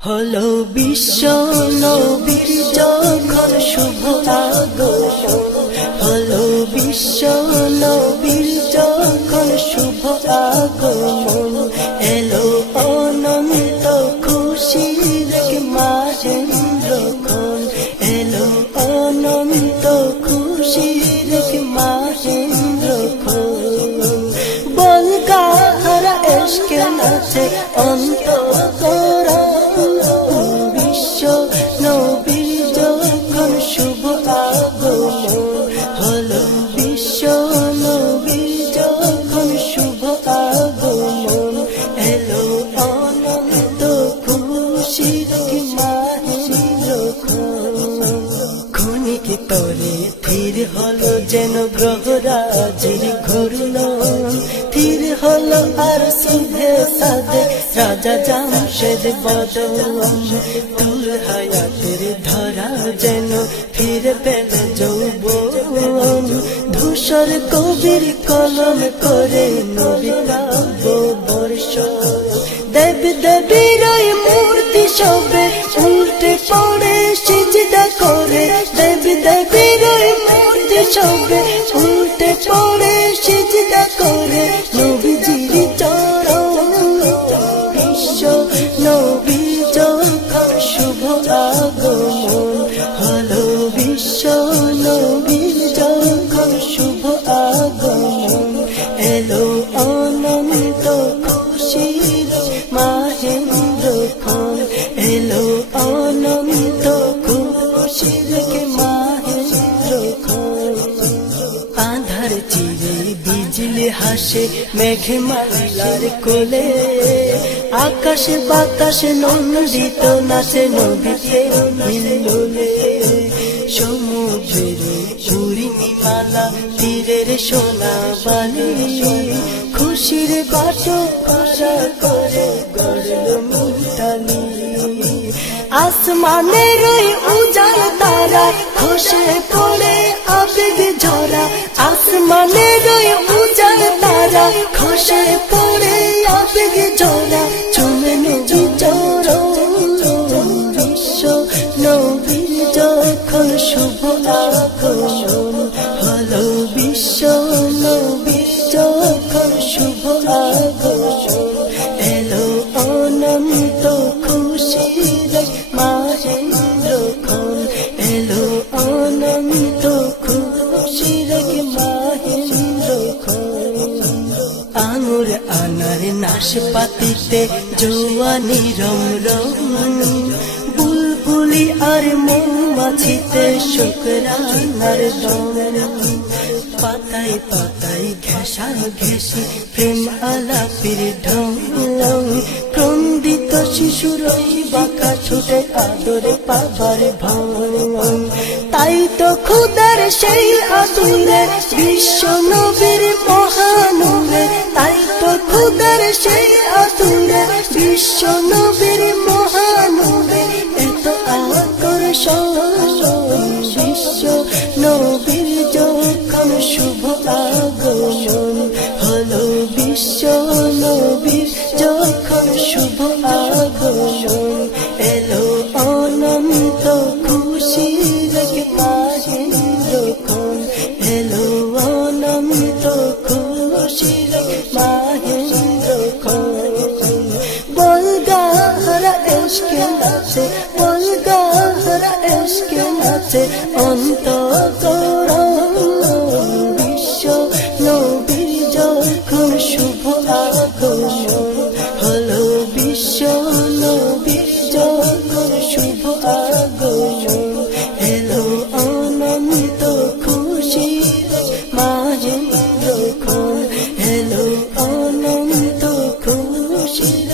হলো বিশ্ব নবীর যখন শুভ আগমন হলো বিশ্ব নবীর যখন শুভ আগমন এলো অনন্ত খুশির মাহেন্দ্রক্ষণ এলো অনন্ত খুশির মাহেন্দ্রক্ষণ বলকা হারা এসকে নাচে অন্ত গ্রহরাজির ঘুরলন ধীর হলো আর সুধে সাধে রাজা জামশেদ বদন। তোর হায়াতের ধরা যেন ফিরে পেল যৌবন। ধূসর কবির কলম করে নবী বর্ষ দেব দেবীর মূর্তি সবে উল্টে পড়ে সবে উল্টে পড়ে সিজদা করে নবীজির চরণ। বিশ্ব নবী হাসে মেঘে মালার কোলে, আকাশে বাতাসে নন্দিত নাচে নদীতে মিললে। সমুদ্রের মালা, তীরের সোনা বালি, খুশির বাট করা করে গড়ল মিতালি আসমানের উজাল তারা খসে পড়ে আবেগ আসমানের উজাল তারা খসে পড়ে আবেগে ঝরা আনার নাশপাতিতে জোয়ানি রম রম বুলবুলি আর মৌমাছিতে শুক্রানার দম পাতায় পাতায় ঘেঁষা ঘেঁষি, প্রেম আলাপের ঢং ক্রন্দিত শিশুর বাঁকা, ছুটে আদরে পাবার ভং তাই তো খুদার সেই আদুরে, বিশ্ব নবীর মহানুরে বিশ্ব আছে বলগাহার এসকে আছে অন্ত বিশ্ব নবীর যখন শুভ আকর্ষণ হলো বিশ্ব নবীর যখন শুভ আগমন হলো অনন্ত খুশি মাঝে রখন হলো খুশি।